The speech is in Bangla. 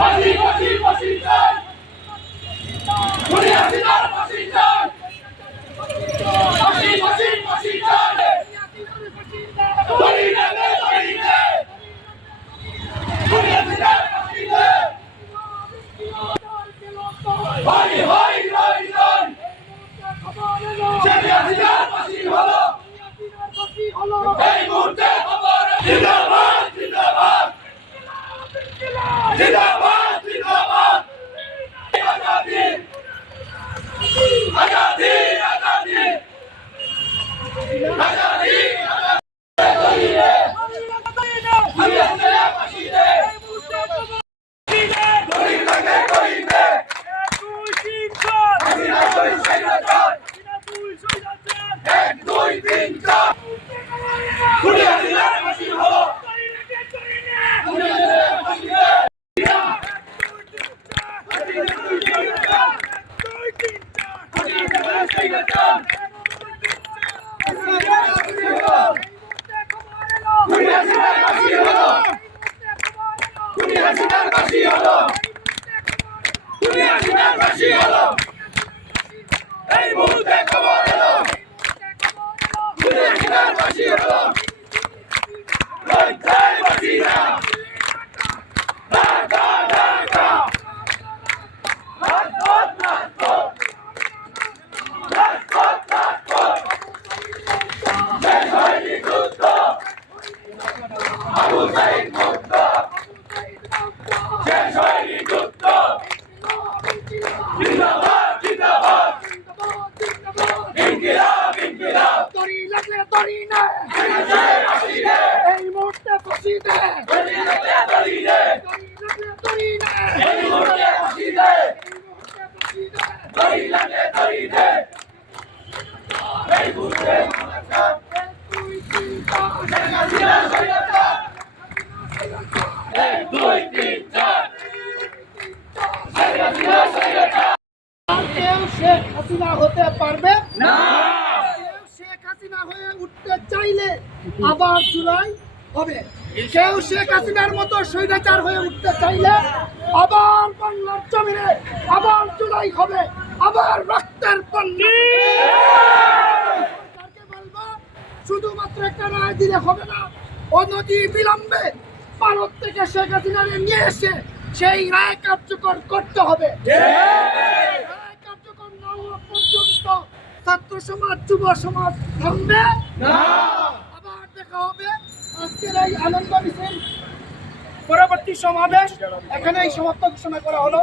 ফাঁসি ফাঁসি ফাঁসি চাই খুনি হাসিনার ফাঁসি চাই ফাঁসি ফাঁসি ফাঁসি চাই দড়ি নেবে দড়ি নে খুনি হাসিনার ফাঁসি নে হই হই রই রই শেখ হাসিনার ফাঁসি হলো এই মুহূর্তে খবর জিন্দাবাদ জিন্দাবাদ জিন্দাবাদ জিন্দাবাদ আজাদি আজাদি আজাদি আজাদি আমি আসলে ফাঁসি দে দড়ি লাগে দড়ি দে হাসিনা দড়ি সাইডা চাই এক দুই তিন চার খুনি হাসিনার ফাঁসি হলো খুনি হাসিনার ফাঁসি দে হাসিনা সাইডা চাই খুনি হাসিনার ফাঁসি হলো খুনি হাসিনার ফাঁসি হলো খুনি হাসিনার ফাঁসি হলো এই মুহূর্তে খবর এলো খুনি হাসিনার ফাঁসি হলো লজ্জায় বাঁচি না ঢাকা ঢাকা রাজপথ রাজপথ রাজপথ রাজপথ শেষ হয়নি যুদ্ধ আবু সাইদ মুক্ত শেষ হয়নি যুদ্ধ জিন্দাবাদ জিন্দাবাদ ইনকিলাব ইনকিলাব তরি লাগলে তরি না হাসিনার ফাঁসি দে এই মুহূর্তে ফাঁসি দে দড়ি লাগলে দড়ি দে তরি লাগলে তরি না এই মুহূর্তে ফাঁসি দে দড়ি লাগলে দড়ি দে এই মুহূর্তে মানবতা হাসিনা সৈয়দা এক দুই তিন চার হাসিনা সৈয়দা কেউ শেখ হাসিনা হতে পারবে? না। কেউ শেখ হাসিনা হয়ে উঠতে চাইলে আবার হবে। কেউ শেখ হাসিনার মতো স্বৈরাচার হয়ে উঠতে চাইলে আবার বাংলার জমিনে আবার হবে আবার রক্তের শুধুমাত্র একটা রায় দিলে হবে না অনতি বিলম্বে ভারত থেকে শেখ হাসিনারে নিয়ে এসে সেই রায় কার্যকর করতে হবে। রায় কার্যকর না হওয়া পর্যন্ত ছাত্র সমাজ যুব সমাজ থামবে আবার দেখা হবে আজকের এই আনন্দ মিছিল। পরবর্তী সমাবেশ এখানেই সমাপ্ত ঘোষণা করা হলো।